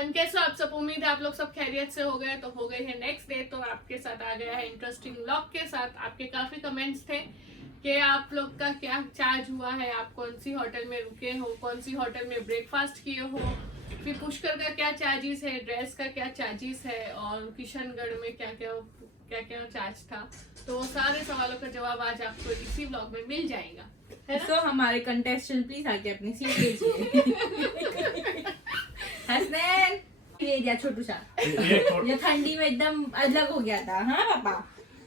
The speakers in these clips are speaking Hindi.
एवरीवन, कैसे हो आप सब? उम्मीद है आप लोग सब खैरियत से हो गए। तो हो गई है नेक्स्ट डे, तो आपके साथ आ गया है इंटरेस्टिंग व्लॉग के साथ। आपके काफी कमेंट्स थे कि आप लोग का क्या चार्ज हुआ है, आप कौन सी होटल में रुके हो, कौन सी होटल में ब्रेकफास्ट किए हो, फिर पुष्कर का क्या चार्जेस है, ड्रेस का क्या चार्जेस है, और किशनगढ़ में क्या क्या चार्ज था। तो वो सारे सवालों का जवाब आज आपको इसी व्लॉग में मिल जाएगा। तो हमारे कंटेस्टेंट प्लीज आके अपनी सीट लीजिए। हसनैन ये छोटू सा ये ठंडी में एकदम अलग हो गया था। हाँ पापा।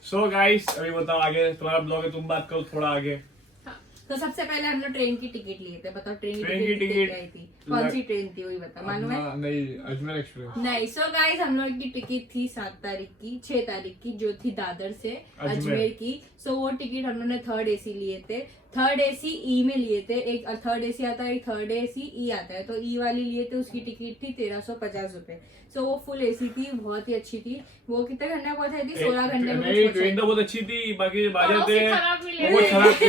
सो गाइस अभी बताओ आगे, तुम्हारा ब्लॉग है, तुम बात करो थोड़ा आगे। तो सबसे पहले हम लोग ट्रेन की टिकट लिए थे। बताओ ट्रेन की टिकट आई थी, कौन सी ट्रेन थी वही बताओ। मालूम है? नहीं, अजमेर एक्सप्रेस नहीं। सो गाइस हम लोग की टिकट थी 7 तारीख की, 6 तारीख की, जो थी दादर से अजमेर की। सो वो टिकट हम लोग ने थर्ड एसी लिए थे। थर्ड एसी ई में लिए थे। एक थर्ड एसी आता है, एक थर्ड एसी ई आता है। तो ई वाली लिए थे, उसकी टिकट थी 1350 रुपए। सो वो फुल एसी थी, बहुत ही अच्छी थी। वो कितने घंटे में पहुंचाई थी? 16 घंटे में। नहीं, ट्रेन तो बहुत अच्छी थी, बाकी बाजे थे वो खराब थे।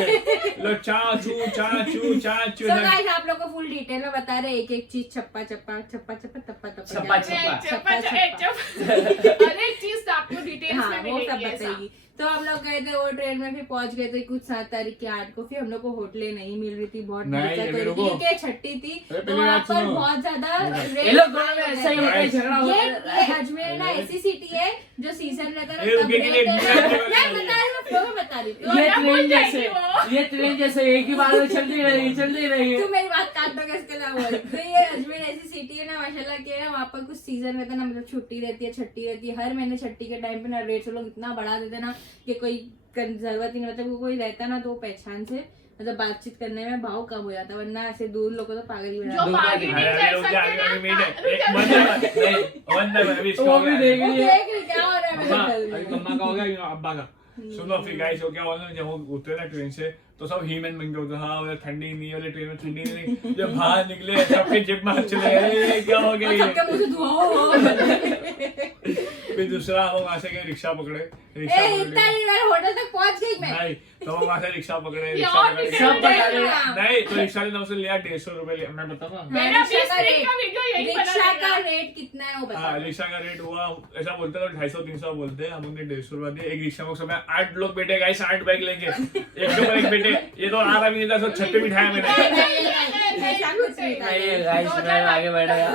लोग चाचू चाचू चाचू। तो गाइस आप लोग को फुल डिटेल में बता रहे, एक एक चीज छप्पा छप्पा छप्पा छप्पा तप्पा तप्पा हर एक चीज आपको डिटेल्स हाँ में वो मिलेगी सब ऐसा। बताएगी। तो हम लोग गए थे वो ट्रेन में, फिर पहुंच गए थे कुछ 7 तारीख के 8 को। फिर हम लोग को होटलें नहीं मिल रही थी, बहुत दिक्कत हो रही थी कि छठी थी, तो वहाँ पर बहुत ज्यादा ये अजमेर ना ऐसी सिटी है जो सीजन रहता है ये ट्रेन जैसे एक ही बार में चलती रही। तू मेरी बात काट दो इसके अलावा। तो ये अजमेर ऐसी सिटी है ना माशाल्लाह के ना, वहाँ पर कुछ सीजन रहता है ना, मतलब छुट्टी रहती है, छठी रहती है। हर महीने छठी के टाइम पे ना रेट्स लोग इतना बढ़ा देते ना कि कोई जरूरत ही नहीं, मतलब कोई रहता ना तो पहचान से मतलब बातचीत करने में भाव कम हो जाता, वरना ऐसे दूर लोगों तो पागल ही बना जो बार्गेनिंग कर क्या हो रहा है। मम्मा का हो गया, अब्बा का। सुनो फिर गाइस हो क्या हुआ ना, जब वो उतरे ना ट्रेन से तो सब हीमैन बन गए होते। हाँ बोले ठंडी नहीं है, ट्रेन में ठंडी नहीं। जब बाहर निकले सबके जिप में चले गए, क्या हो गया सबके मुंह से धुआं हो। फिर दूसरा हम वहाँ से गए, रिक्शा पकड़े। होटल तक पहुंच गई मैं। नहीं तो हम वहाँ से रिक्शा पकड़े, सब बता नहीं तो रिक्शा ने हमसे लिया 150 रुपए लिया। मैं बताऊँ मेरा रिक्शा का रेट कितना है वो बता। हाँ, रिक्शा का रेट हुआ ऐसा बोलते हैं 250-300 बोलते हैं, हम उन्हें 150 रुपए दिए। एक रिक्शा में समय 8 लोग बैठे गाइस, 8 बैग लेके एक के ऊपर एक बैठे। ये तो आधा भी नहीं था, सब छत पे बिठाया मैंने। आगे बढ़ेगा।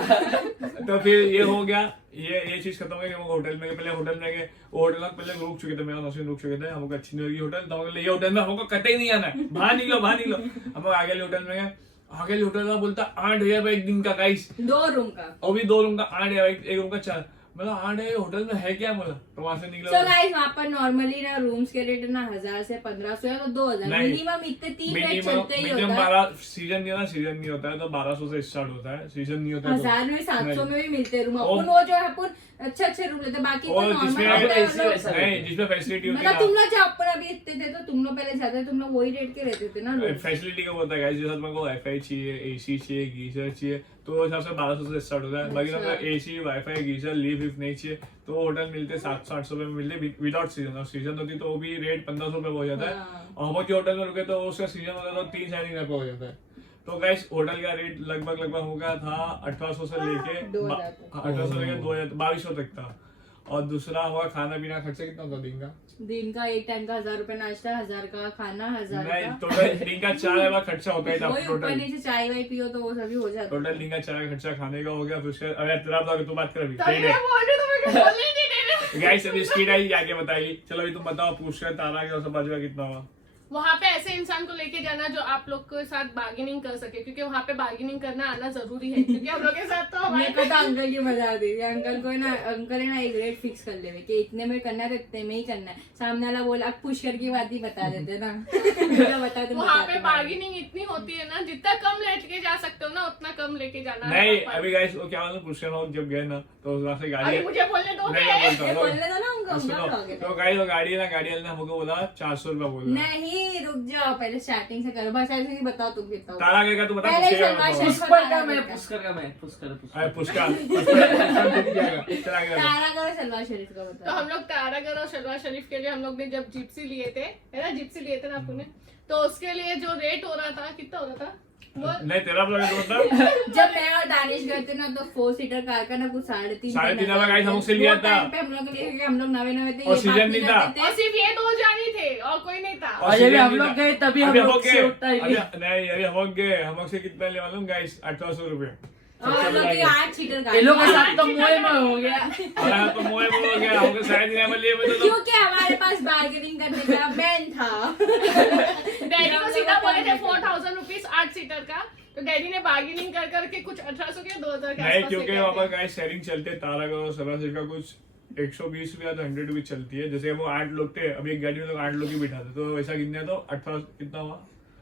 तो फिर ये हो गया, ये चीज खत्म हो गई। हम होटल में पहले होटल में गए, वो होटल में पहले रुक चुके थे, मेरा नौसिन रुक चुके थे। हमको अच्छी नहीं लगी होटल, तो हम ये होटल में हमको कतई नहीं आना है, बाहर निकलो। हम लोग आगे होटल में गए। आगे होटल का बोलता 8,000 एक दिन का गाइस, 2 रूम का। और भी 2 रूम का 8,000, एक रूम का 4। मतलब 8,000 होटल में है क्या? बोला तो वहां से निकला। So guys, वहाँ पर नॉर्मली ना रूम्स के रेट ना 1000 से 1500 या तो 2000 मिनिमम इतने 3 रेट चलते ही होता है। 12 सीजन नहीं होता है तो 1200 से स्टार्ट होता है। सीजन नहीं होता है 1000 में 700 में भी मिलते हैं रूम। अपन वो जो है अपन अच्छे रूम लेते, बाकी तो नहीं जिसमें फैसिलिटी होती है। मतलब तुम लोग जब अपन अभी इतने थे तो तुम लोग पहले जाते थे, तुम लोग वही रेट के रहते थे ना। फैसिलिटी का होता है गाइस, जैसे तुमको वाईफाई चाहिए, एसी चाहिए, गीजर चाहिए, तो वो हिसाब से 1200 से स्टार्ट होता है। बाकी तुमको एसी, वाईफाई, गीजर, लीव नहीं चाहिए तो होटल मिलते 700-800 रुपए में मिलते विदाउट सीजन। और सीजन होती तो वो भी रेट 1500 रुपए हो जाता है। और हम जो होटल में रुके तो उसका सीजन होता है तो 3-4 दिन हो जाता है। तो गाइस होटल का रेट लगभग हो गया था 1800 से लेके 1800 से लेके 2200 तक था। और दूसरा हुआ खाना पीना खर्चा कितना था दिन का? एक टाइम का 1000 रुपए नाश्ता, 1000 का खाना, 1000 नहीं टोटल दिन का 4000 खर्चा होता है। ऊपर नीचे चाय वाय पियो तो वो सभी हो जाता है। टोटल दिन का 4000 खर्चा खाने का हो गया। फिर उसके अरे तेरा बता, तू बात कर अभी। गाइस अभी स्पीड आई जाके बताइए। चलो अभी तुम बताओ, पूछ कर तारा के सब बाजू का कितना हुआ? वहाँ पे ऐसे इंसान को लेके जाना जो आप लोग के साथ बार्गेनिंग कर सके, क्योंकि वहाँ पे बार्गेनिंग करना आना जरूरी है। क्योंकि हम लोग के साथ तो हमारे पता अंकल की मजा आती है। अंकल को ना अंकल है ना एक रेट फिक्स कर ले कि इतने में करना है तो इतने में ही करना है। सामने वाला बोला अब पुष्कर की बात ही बता देते ना। बता तुम वहाँ पे बार्गेनिंग इतनी होती है ना, जितना कम लेके जा सकते हो ना उतना कम लेके जाना। नहीं अभी गाइस वो क्या हुआ, पुष्कर लोग जब गए ना तो वहाँ से गाड़ी मुझे बोलने दो। तो गाइस वो गाड़ी है ना, गाड़ी वाले ने हमको बोला 400 रुपया बोला। नहीं रुक जाओ, पहले स्टार्टिंग से करो। बस ऐसे ही बताओ तुम कितना तारा का तू बता। पुष्कर का मैं तारागढ़ शलवार शरीफ का तो बताओ। हम लोग तारागढ़ और शलवार शरीफ के लिए हम लोग ने जब जिप्सी लिए थे, है ना, जिप्सी लिए थे ना आपने, तो उसके लिए जो रेट हो रहा था कितना हो रहा था? नहीं तेरा ब्लॉग है तो मतलब जब मैं और दानिश गए थे ना तो 4 सीटर कार का ना कुछ 3.5 3.5 गाइस हम से लिया था हम लोग लिए थे, हम लोग नवे थे, और ये सीजन बात नहीं नहीं था। करते थे। और सिर्फ ये 2 जाने थे और कोई नहीं था। और और जब सीजन हम नहीं लोग था। गए तभी हम अभी लोग से उठता ही अभी नहीं। नहीं अभी हम लोग गए हम लोग से कितना ले मालूम गाइस 1800 रुपए और हम लोग की 8 सीटर इन गाड़ी लोगों के है। साथ तो मुंह में हो गया। और यहाँ तो मोए बोल हो गया हमको शायद नहीं लिए तो क्योंकि हमारे पास बार्गेनिंग करने का बैन था। डैडी को सीधा बोले थे 4000 रुपीज 8 सीटर का, तो डैडी ने बार्गेनिंग कर करके कुछ 1800 के 2000 के नहीं आसपास क्योंकि लेके वहाँ पर आए थे। गाइस शेयरिंग चलते तारा का और सरासर का कुछ 120 या तो 100 भी चलती है। जैसे वो 8 लोग थे अभी एक गाड़ी में लोग 8 लोग ही बिठाते तो वैसा कितने तो 18 कितना हुआ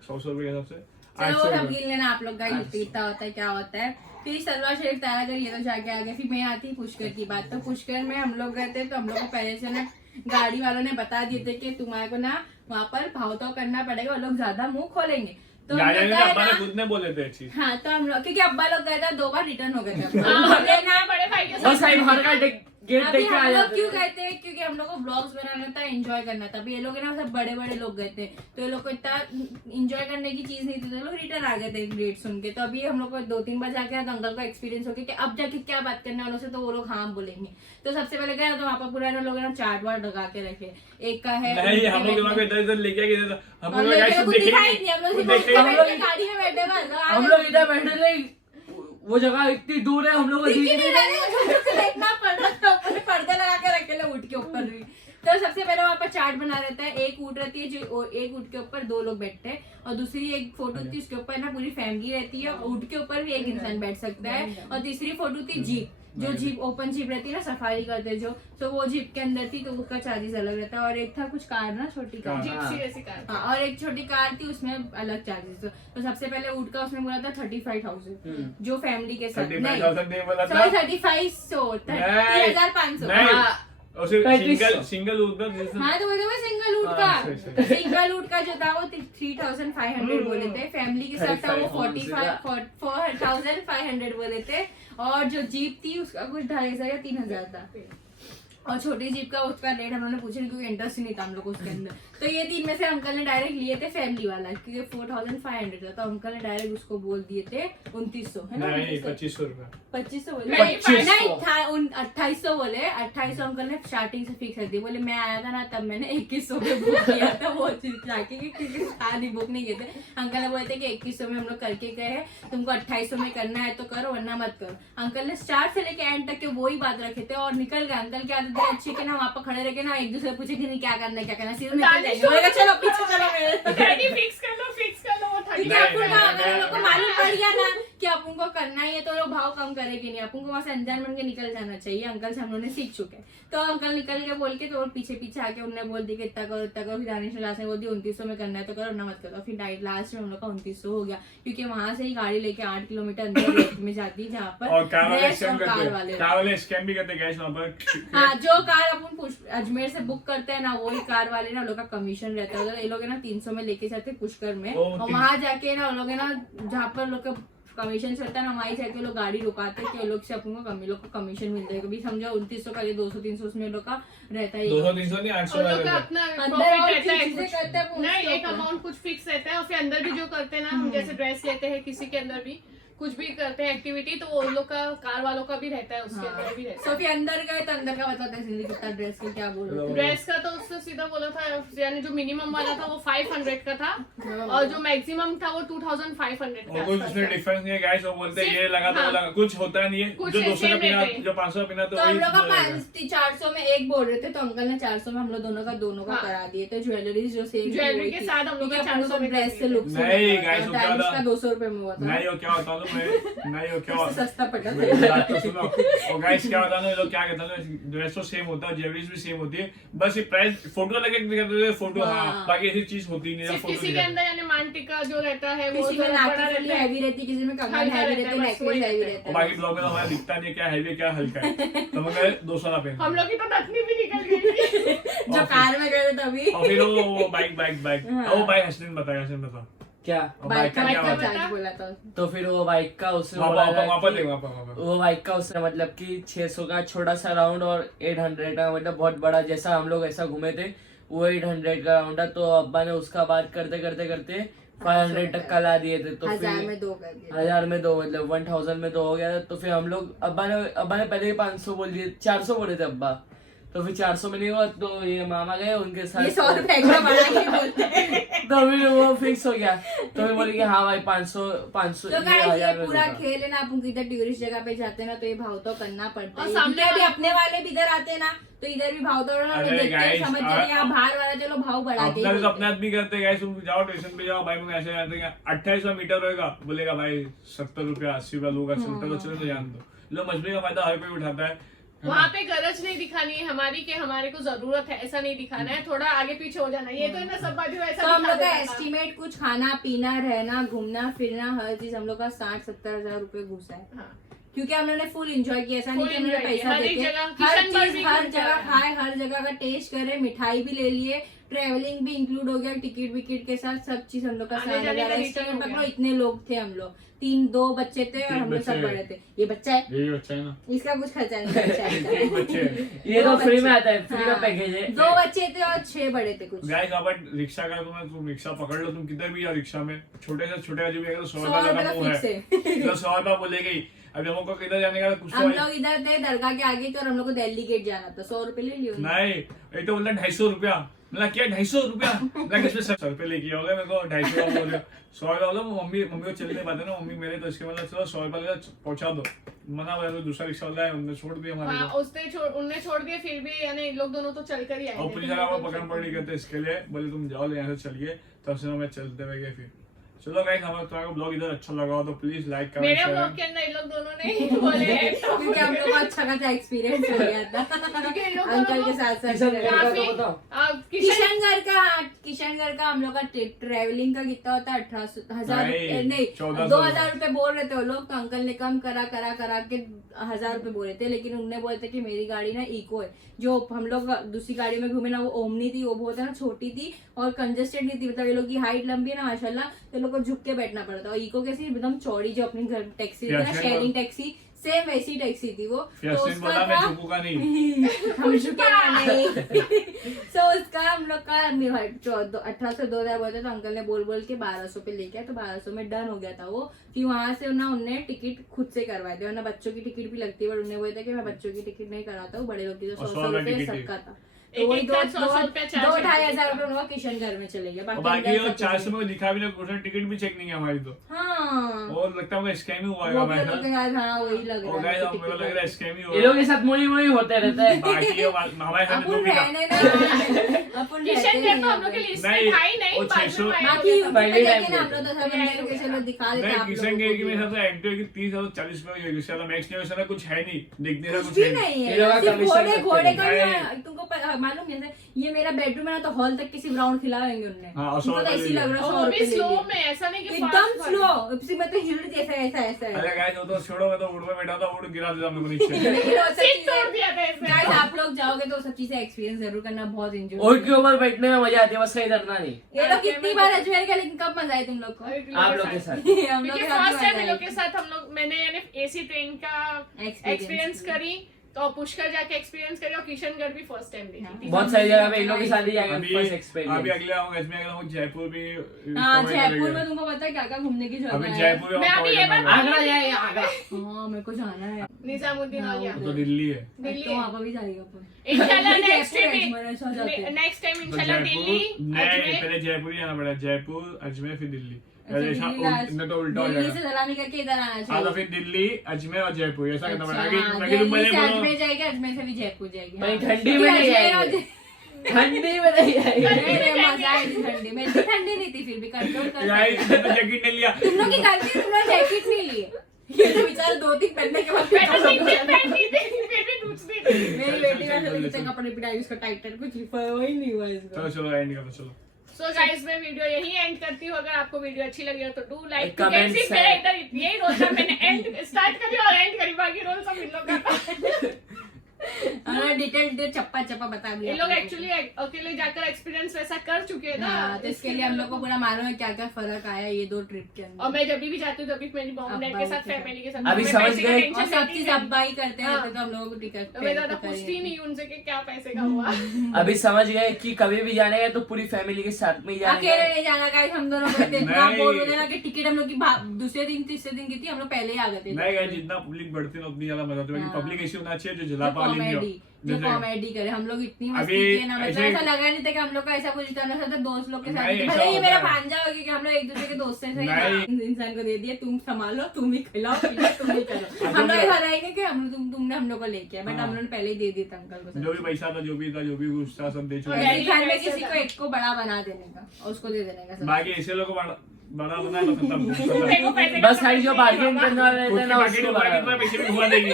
100 रुपए के हिसाब से चलो 800 सब रुपए। गिन लेना आप लोग का कितना होता है क्या होता है। फिर सलवार शरीफ तारा कर ये तो जाके आ गए। फिर मैं आती पुष्कर की बात, तो पुष्कर में हम लोग गए थे तो हम लोग को पहले से ना गाड़ी वालों ने बता दिए थे कि तुम्हारे को ना वहाँ पर भाव तो करना पड़ेगा, वो लोग ज्यादा मुंह खोलेंगे। तो हम गाड़ी लोग ने गए अब्बा ने ना, खुद ने बोले थे चीज हाँ तो हम लोग क्योंकि अब्बा लोग गए थे 2 बार रिटर्न हो गए थे। हाँ, हम बोले लोग ना ना बड़े भाई के बस साथ टाइम हर का गेट अभी देख के हम आ लोग जाते क्यों थे। गए थे क्योंकि हम लोग को व्लॉग्स बनाना था, एंजॉय करना था। अभी ये लोग ना सब बड़े बड़े लोग गए थे तो ये लोग को इतना एंजॉय करने की चीज नहीं थी, तो ये लोग रिटर्न आ गए थे डेट सुन के। तो अभी हम लोग को 2-3 बार जाके तो अंकल का एक्सपीरियंस हो गया कि अब जाके क्या बात करने वालों से, तो वो लोग हाँ बोलेंगे। तो सबसे पहले गया तो वहाँ पर पूरा लोग ना चार्ट वार्ट लगा के रखे। एक का है नहीं हम लोग वहाँ पे इधर इधर लेके गए थे हम हम लोग लोग गाइस को देखे दिखाई ही नहीं, हम लोग नहीं सिर्फ देखे ही बैठ नहीं। के गाड़ी में बैठे बस हम लोग इधर बैठे नहीं, वो जगह इतनी दूर है हम लोग को दिख ही दिख नहीं नहीं रहा रही। है, मुझे देखना पड़ रहा था। ऊपर से पर्दे लगा के रखे ले उठ के ऊपर भी। तो सबसे पहले वहाँ पर चार्ट बना रहता है, एक ऊँट रहती है जो एक ऊँट के ऊपर 2 लोग बैठते हैं, और दूसरी एक फोटो थी उसके ऊपर ना पूरी फैमिली रहती है। ऊँट के ऊपर भी एक इंसान बैठ सकता है। और तीसरी फोटो थी जीप, जो जीप ओपन जीप रहती है ना, सफारी करते जो, तो वो जीप के अंदर थी तो उसका चार्जेस अलग रहता है। और एक था कुछ कार ना, छोटी कार, जिप्सी ऐसी कार। हाँ, और एक छोटी कार थी उसमें अलग चार्जेस। तो सबसे पहले ऊँट का उसने बोला था 35,000 जो फैमिली के साथ, नहीं 35,000 नहीं बोला था सॉरी 3500, 3,500। नहीं। हाँ, और सिर्फ 3500 सिंगल उधर जैसे हाँ तो वो सिंगल ऊट हाँ, का, सही। सिंगल ऊट का जो था वो 3,500 बोले थे। फैमिली के साथ था वो 4,500 बोले थे। और जो जीप थी उसका कुछ 2,500 या 3,000 था। और छोटी जीप का उसका रेट हम लोगों ने पूछा नहीं, क्योंकि इंटरेस्ट ही नहीं था हम लोग को उसके अंदर। तो ये 3 में से अंकल ने डायरेक्ट लिए थे फैमिली वाला, क्योंकि 4,500 था, तो अंकल ने डायरेक्ट उसको बोल दिए थे 2,900, है ना? नहीं 2500 रुपए 2500 बोले, नहीं, 2800 बोले। 2800 अंकल ने स्टार्टिंग से फिक्स कर दिया। बोले मैं आया था ना तब मैंने 2100 में बुक किया था वो चीज जाके, क्योंकि शादी बुक नहीं किए थे। अंकल ने बोले थे कि 2100 में हम लोग करके गए हैं, तुमको 2800 में करना है तो करो वरना मत करो। अंकल ने स्टार्ट से लेके एंड तक के वही बात रखे थे और निकल गए। अंकल की आदत अच्छी कि ना वहाँ पर खड़े रह के ना एक दूसरे पूछे कि नहीं क्या करना है क्या करना है, सीधे निकल जाएंगे। बोले कि चलो पीछे चलो मेरे। डैडी फिक्स कर लो वो थक क्योंकि गया। अपन का अगर उन लोग को मालूम पड़ गया ना कि अपन को करना ही है तो लोग भाव कम करेंगे नहीं, अपन को वहां से अनजान बन के निकल जाना चाहिए। अंकल से हम लोगों ने सीख चुके हैं। तो अंकल निकल के बोल के तो पीछे पीछे आके उन्होंने बोल दी कि इतना करो इतना करो। फिर दानिश लास्ट ने बोल दी 2,900 में करना है तो करो ना मत करो। फिर लास्ट में हम लोग का 2,900 हो गया, क्योंकि वहां से ही गाड़ी लेके 8 किलोमीटर अंदर में जाती है जहाँ पर और कार वाले रेस्ट स्कैम और कार करते वाले कार वाले स्कैम भी करते गाइस वहाँ पर हाँ, जो कार अपन अजमेर से बुक करते हैं ना वही कार वाले ना लोग का कमीशन रहता है उधर। ये लोग है ना 300 में लेके जाते हैं पुष्कर में, ओ, और वहां जाके ना लोग है ना जहाँ पर लोग का कमीशन चलता है ना वहीं जाके लोग गाड़ी रुकाते हैं कि लोग से अपन को लोग को कमीशन मिलता है। कभी समझो 2,900 का 200-300 उसमें लोग का रहता है। 200-300 नहीं 800 और लोग का रहता अपना अंदर प्रॉफिट और रहता है चीजें कुछ। करते हैं वो नहीं, उसके एक ऊपर। अमाउंट कुछ फिक्स रहता है और फिर अंदर भी जो करते हैं ना, हम जैसे ड्रेस लेते हैं किसी के अंदर भी कुछ भी करते हैं एक्टिविटी, तो वो लोग का कार वालों का भी रहता है, उसके अंदर भी रहता तो फिर अंदर गए तो अंदर का बताते हैं जिंदगी कितना ड्रेस का क्या बोलो। है। ड्रेस का तो उसने सीधा बोला था, यानी जो मिनिमम वाला था वो 500 का था और जो मैक्सिमम था वो 2,500 और का कुछ उसमें डिफरेंस नहीं है गाइस। वो बोलते हैं ये सिर्फ- लगा तो वो हाँ। लगा, कुछ होता नहीं है। कुछ जो 200 का same पीना रहते हैं। जो 500 का पीना तो तो हम वही लोग का रहेगा। 400 में एक बोल रहे थे, तो अंकल ने 400 में हम लोग दोनों का हाँ। करा दिए थे। ज्वेलरीज जो सेम ज्वेलरी के साथ हम लोग का 400 में ड्रेस से लुक नहीं, guys, वो क्या था? का 200 रुपए में हुआ था। नहीं वो क्या होता है मैं नहीं वो क्या होता इससे सस्ता पड़ा मेरी था। बात तो सुनो। और गाइस क्या होता है ना, ये लोग क्या कहते हैं ना, ड्रेस तो सेम होता है, ज्वेलरीज भी सेम होती है, बस ये प्राइस फोटो लगे दिखाते हैं फोटो। हाँ, हाँ। बाकी ऐसी चीज होती नहीं है सिर्फ फोटो किसी के अंदर यानी मांटिका जो रहता है वो किसी में थोड़ा बड़ा नाकी रहता है। हैवी रहती है, किसी में कमर हल्का हैवी रहता रहती है, है, बस वही नेकलेस हैवी रहता है। रहता और है। बाकी ब्लॉग में तो हमारा दिखता नहीं है क्या हैवी क्या हल्का है। तो मैं 200 का पहन हम लोग की तो नथनी भी निकल गई थी। जो कार में गए थे तभी और फिर वो बाइक हाँ। वो बाइक हसनीन बताया हसनीन बता क्या और बाइक का क्या बाइक बात है? बता। बोला था। तो फिर वो बाइक का उसने वहाँ बोला पर- वहाँ पर देख कि- वहाँ पर वो बाइक का उसने मतलब कि 600 का छोटा सा राउंड और 800 का मतलब बहुत बड़ा, जैसा हम लोग ऐसा घूमे थे वो 800 का राउंड है। तो अब्बा ने उसका बात करते करते करते 500 तक का ला दिए थे, तो 1000 फिर में 2 कर दिए। 1000 में 2 मतलब 1000 में 2 हो गया। तो फिर हम लोग अब्बा ने पहले ही 500 बोल दिए, 400 बोले थे अब्बा, तो फिर 400 में नहीं हुआ, तो ये मामा गए उनके ये साथ, 100 रुपए एक्स्ट्रा बढ़ा के बोलते हैं। तो फिर वो फिक्स हो गया। तो फिर बोले कि हाँ भाई 500 तो ये गाइस 1000 ये में पूरा होगा। खेल है ना, अपन किधर टूरिस्ट जगह पे जाते हैं ना, तो ये भाव तो करना पड़ता और है। सामने क्योंकि अभी वाला- अपने वाले भी इधर आते हैं ना, तो इधर भी भाव तो अरे देखते हैं, guys, समझ जाते हैं यहाँ बाहर वाला चलो भाव बढ़ा के ही अपना भी तो बोलते अपने हैं। आदमी करते हैं गाइस। तुम जाओ स्टेशन पे जाओ, भाई मुझे ऐसे जाते हैं 2800 मीटर होएगा, बोलेगा भाई 70 रुपया 80 रुपया लूंगा, चलता तो चलो, तो जान दो। लो मछली का फायदा हर कोई उठाता है। वहाँ पे गरज नहीं दिखानी है हमारी कि हमारे को जरूरत है, ऐसा नहीं दिखाना है, थोड़ा आगे पीछे हो जाना है। ये तो ना सब बाजू ऐसा तो हम दिखा लोग का देता था। एस्टिमेट कुछ खाना पीना रहना घूमना फिरना हर चीज हम लोग का 60-70 हजार रुपए घुसा है। हाँ। क्योंकि हम लोगों ने फुल एंजॉय किया, ऐसा नहीं Full कि हमने enjoy पैसा किया, हर एक देके जगह, हर किशन चीज भी हर घूम जगह के खाए, हर जगह का टेस्ट करे, मिठाई भी ले लिए, ट्रेवलिंग भी इंक्लूड हो गया, टिकट विकेट के साथ सब चीज हम लोग का आने 60 जाने हजार का है। return हो पकड़ो गया। इतने लोग थे हम लोग, 2 बच्चे थे और तीन हम लोग सब बच्चे। बड़े थे। ये बच्चा है, यही बच्चा है ना, इसका कुछ खर्चा नहीं खर्चा है। एक बच्चे ये तो दो फ्री में बच्चे। आता है, फ्री का हाँ। पैकेज है। 2 बच्चे थे और 6 बड़े थे कुछ। गाइस। अपन रिक्शा का तुम रिक्शा पकड़ लो, तुम किधर भी जाओ रिक्शा में, छोटे से छोटे आदमी भी अगर 100 100 रुपया रुपए का का मुंह फिक्स है है। तो 100 रुपया बोलेगा ही। अभी हमको किधर जाने का कुछ तो हम लोग इधर थे दरगाह के आगे थे और हम लोग को दिल्ली गेट जाना था, 100 रुपए ले लियो। नहीं, एक तो बोलता 250 रुपया, मतलब क्या 250 रुपया, मतलब किसमें 100 रुपये लेके आओगे मेरे को 250 का बोल रहे हो, 100 रुपया बोलो। मम्मी को चल नहीं पाते ना, मम्मी मेरे, तो इसके मतलब चलो 100 रुपया पहुंचा दो, मना हुआ तो दूसरा रिक्शा वाला है, उन्होंने छोड़ दिया हमारे हाँ, को। उनने छोड़ दिए, फिर भी यानी इन लोग दोनों तो चलकर ही आए और थे। पुलिस वाला वो पकड़ पकड़ी करते इसके लिए, बोले तुम जाओ यहाँ से चलिए, तब से मैं चलते हुए गए। फिर चलो गाइस, हमारा तुम्हारा ब्लॉग इधर अच्छा लगा हो तो प्लीज लाइक कमेंट मेरे शेयर। ब्लॉग के अंदर इन लोग दोनों ने ही बोले हैं, तो क्योंकि हम लोग को अच्छा खासा एक्सपीरियंस हो गया था क्योंकि इन लोग अंकल दोनों के को साथ किशन साथ। का काफी तो बताओ। किशनगढ़ का हम लोग का ट्रेवलिंग का कितना होता है? 18,000 नहीं 1400 2,000 रुपए बोल रहे थे वो लोग, तो अंकल ने कम करा के 1,000 रुपए बोले थे, लेकिन उनने बोले थे कि मेरी गाड़ी ना इको है। जो हम लोग दूसरी गाड़ी में घूमे ना वो ओमनी थी, वो बहुत है ना छोटी थी और कंजेस्टेड नहीं थी, मतलब ये लोग की हाइट लंबी है ना माशाल्लाह, तो लोग को झुक के बैठना पड़ता। और इको कैसी एकदम चौड़ी, जो अपनी घर टैक्सी थी ना, यासीन शेयरिंग टैक्सी, सेम वैसी टैक्सी थी वो। तो यासीन उसका बोला मैं था झुकूंगा नहीं। हम झुकेंगे नहीं। सो उसका हम लोग का 1800 से 2,000 बोलते, तो अंकल ने बोल के 1200 पे लेके आए, तो 1200 में डन हो गया था वो। फिर वहां से ना उनने टिकट खुद से करवाए थे, वरना बच्चों की टिकट भी लगती है, बट उन्हें बोला था कि मैं बच्चों की टिकट नहीं कराता हूँ, बड़े लोग की तो 100 रुपए टिकट सबका था। तो एक वही एक का 100 रुपया चार्ज 2-2.5 हजार रुपए उनका किशनगढ़ में चले गया। और बाकी अंदर वो सब 400 में दिखा भी नहीं, उसने टिकट भी चेक नहीं किया हमारी तो। हाँ और लगता है स्कैम ही हुआ है वो भी हमारे लोग के साथ। साथ, हाँ वही लग और रहा गाइस है अब मेरे को लग रहा है स्कैम ही ये हुआ लोग है। के साथ मोई होते रहता है। बाकी ये हमारे साथ अपन तो भी था। रहने ना अपन किशन रहते गढ़ तो हम लोग नहीं के लिस्ट नहीं, में था ही नहीं, वो बाद में 600 आए बाकी लोग यूट्यूब सब। पे पहले देखे time ना हम लोग तो सब अंदर के चलो दिखा देते नहीं, आप किशन लोगों गए कि को मेरे भी। साथ तो एंट्री की 30-40 में हुई, इससे ज्यादा मैक्स नहीं वैसा कुछ है नहीं, देखने का कुछ कुछ भी है नहीं। नहीं ये लोग है, का सिर्फ commission घोड़े रखते का हैं। भी तुमको मालूम है, जैसे ये मेरा बेडरूम है ना, तो हॉल तक किसी राउंड खिलाएंगे उनने। हाँ, और 100 उनको तो रुपए ऐसी ले लग रहा है और 100 वो रुपए भी ले स्लो लिए। में, ऐसा नहीं कि एकदम fast वाले। स्लो, उसी में तो हिल जैसा ऐसा अरे गाइस वो तो छोड़ो, मैं तो उड़ में बैठा था, उड़ गिरा दिया हम लोग को नीचे। लेकिन वो सब सीट तोड़ चीजें दिया था इसने। गाइस आप लोग जाओगे तो सब चीजें एक्सपीरियंस जरूर करना, बहुत एंजॉय। ऊँट के ऊपर बैठने में मजा आती है, बस कहीं डरना नहीं। ये लोग कितनी बार अजमेर गए, लेकिन कब मजा आया तुम लोग को? आप लोग के साथ। हम लोग क्योंकि के साथ फर्स्ट टाइम मजा इन लोग के आई। साथ हम लोग, मैंने यानी एसी ट्रेन का एक्सपीरियंस करी, तो पुष्कर जाके एक्सपीरियंस करी, और किशनगढ़ भी फर्स्ट टाइम देखी थी। बहुत सारी जगह पे इन लोग के साथ ही जाएंगे अभी फर्स्ट अभी एक्सपीरियंस। अगले आऊंगा इसमें, अगर हम जयपुर भी हाँ cover जयपुर करेंगे। में तुमको पता है क्या क्या घूमने की जगह अभी है? जयपुर में मैं हम अभी cover ये करना बात- है। आगरा जाएंगे, आगरा। हाँ मेरे को जाना है। निजामुद्दीन हाँ, आ गया। वो वो तो दिल्ली है। दिल्ली तो वहाँ पर भी जाएगा अपन। इंशाल्लाह जयपुर नेक्स्ट अजमेर ऐसा जाते टाइम, हैं। नेक्स्ट टाइम तो इंशाल्लाह दिल्ली, नहीं, अजमेर। पहले जयपुर ही आना पड़ा, जयपुर अजमेर फिर दिल्ली। ऐसे ऐसा दिल्ली लास्ट- नहीं तो उल्टा हो दिल्ली से जाएगा। सलामी करके इधर आना हाँ तो चाहिए। फिर दिल्ली अजमेर और जयपुर ऐसा करना अच्छा, पड़ेगा। हाँ, ताकि तुम दिल्ली पहले से बोलो अजमेर जाएगी, अजमेर से भी जयपुर जाएगी। भाई, हाँ। ठंडी में नहीं अजमेर और जाएंगे। ठंडी में नहीं जाएंगे। अरे मजा आई थी ठंडी में, इतनी ठंडी नहीं थी, फिर भी कंट्रोल कर यार सकते इसने तो जैकेट नहीं लिया। तुम लोग की गलती, तुम लोग जैकेट नहीं लिए। ये तो बेचारे 2-3 पहनने के बाद मैंने खत्म हो तीन गया। दिन पहनी थी, फिर भी दूसरी थी। मेरी बेटी वैसे तो कितने कपड़े पिटाई, उसका टाइट कुछ ही नहीं हुआ इसका। चलो चलो एंड करो चलो। सो गाइस मैं वीडियो यही एंड करती हूँ। अगर आपको वीडियो अच्छी लगी हो तो डू लाइक, Comment, मेरा share. इधर यही रोल था, मैंने एंड स्टार्ट करी और एंड करी, बाकी रोल सब इन लोग का था। हमारा डिटेल चप्पा चप्पा बता दिया ये लोग एक्चुअली अकेले जाकर एक्सपीरियंस वैसा कर चुके हैं ना, हाँ, तो इसके लिए हम लोग को पूरा मालूम है क्या क्या फर्क आया ये 2 ट्रिप के अंदर। और मैं जब भी जाती हूँ तभी मेरी मॉम डैड के साथ, अब्बा फैमिली के साथ अभी मैं समझ पैसे का गए। टेंशन और सब लेती चीज नहीं। अब्बा ही करते हाँ। रहते तो हम लोगों को टिकट तो मैं ज्यादा पूछती नहीं उनसे कि क्या पैसे का हुआ। अभी समझ गए कि कभी भी जाने है तो पूरी फैमिली के साथ में ही जाने अकेले है। नहीं जाना गाइस, हम दोनों को इतना नहीं। बोल रहे थे ना कि टिकट हम लोग की दूसरे दिन तीसरे दिन की थी, हम लोग पहले ही आ गए थे। नहीं गाइस, जितना पब्लिक बढ़ती है ना उतनी ज्यादा मजा आती है। हाँ। पब्लिक ऐसी होना चाहिए जो जला पाली नहीं हो। जो जैसे- कॉमेडी करे, हम लोग इतनी मस्ती अभी किए ना, मतलब ऐसे- ऐसा लगा नहीं था कि हम लोग का ऐसा कुछ करना था, दोस्त लोग के साथ नहीं, ऐसा भले ही होता मेरा है। भांजा होगी कि हम लोग एक दूसरे के दोस्त से नहीं। इंसान को दे दिया, तुम संभालो, तुम ही खिलाओ पिलाओ, तुम ही करो। हम लोग हराएंगे कि तुमने हम लोग को लेके, बट हाँ। हम लोग ने पहले ही दे दिया था अंकल को सब। जो भी पैसा था, जो भी था, जो भी कुछ था, सब दे चुके और हैं। डैडी घर में पैसा किसी था। को एक को बड़ा बना देने का और उसको दे देने का सब। बाकी ऐसे लोगों को बड़ा बना तो खत्म। देखो पैसे का बस खाली जो बार्गेन करने वाले रहते खुद हैं की ना बाकी उसको बाकी बड़ा। पैसे भी घुमा देंगे।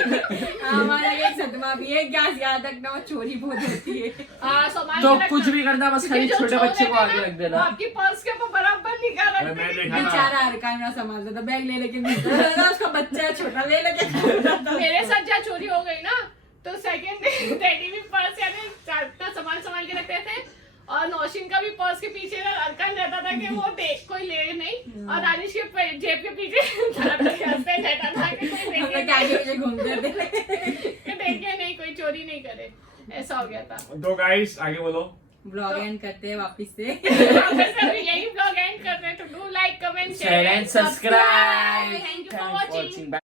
हमारा ये सदमा भी है, गैस याद रखना, वो चोरी बहुत होती है। हाँ, संभाल तो के रखना। कुछ भी करना, बस खाली क्योंकि जो छोटे छोड़ बच्चे को देते आगे ना, रख देना। वो आपकी पर्स के ऊपर बराबर निकाल अरे रखते मैं हैं। देखा ना, बेचारा अरकान ना संभालता था, बैग ले लेके घूमता था, उसका बच्चा छोटा ले लेके घूमता था। मेरे साथ जहाँ चोरी हो गई ना, तो सेकंड डे डैडी भी पर्स यानी इतना संभाल के रखते थे, और नौशीन का भी पर्स के पीछे ना अरकान रहता था कि वो देख कोई ले नहीं, और दानिश के जेब के पीछे हंसते रहता था कि कोई हम लोग देखे के आगे पीछे घूमते थे। कि देखे नहीं, कोई चोरी नहीं करे, ऐसा हो गया था। तो गाइस आगे बोलो। ब्लॉग एंड करते हैं वापस से। वैसे अभी यही ब्लॉग एंड करते हैं, तो do like comment Share and subscribe. Thank you for watching.